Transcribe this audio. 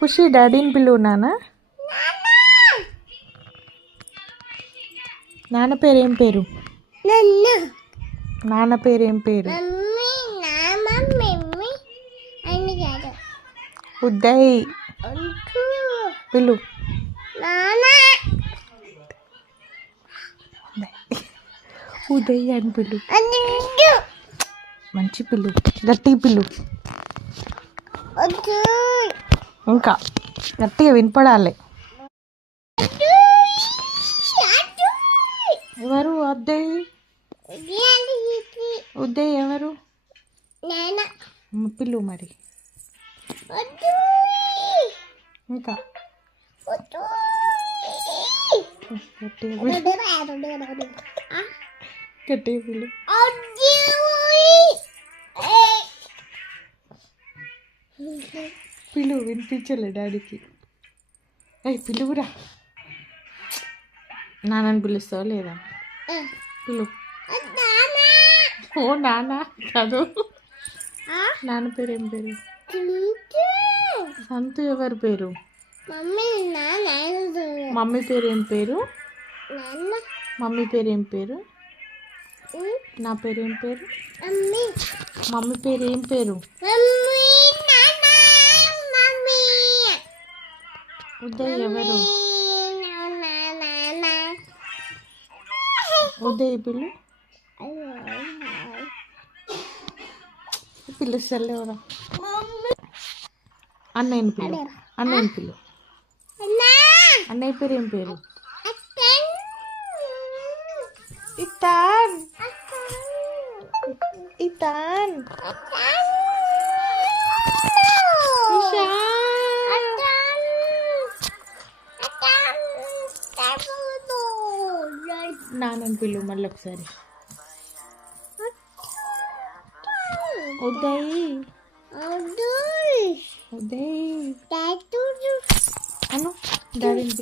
ఖుషి డాడీని పిలువు నాన్న. నాన్న పేరు ఏం పేరు? నాన్న పేరు ఏం పేరు? ఉదయ్ పిలు. ఉదయ్ అని పిలు. మంచి పిలు, గట్టి పిలు, ఇంకా గట్టిగా వినపడాలి. ఎవరు ఉదయ్? ఉదయ్ ఎవరు? పిలు మరి. ఇంకా గట్టిగా పిలు. పిలు వినిపించలే డాడీకి. పిలువురా. నాన్నని పిలుస్తావా లేదా? పిలు. ఓ నాన్న కాదు. నాన్న పేరు ఏం పేరు? సంతు ఎవరి పేరు? మమ్మీ పేరు ఏం పేరు? మమ్మీ పేరు ఏం పేరు? నా పేరు ఏం పేరు? మమ్మీ పేరు ఏం పేరు? ఉదయ్ ఎవరు? ఉదయ్ పిలు. పిలుస్తలేవరా? అన్నయ్యని పిలు. అన్నయ్యని పిలు. అన్నయ్య పేరు ఏం పేరు? ఇతాన్. ఇతాన్. నాన్నని పిలు మళ్ళీ ఒకసారి. ఉదయ్. ఉదయ్ అను డాడీని పిలు.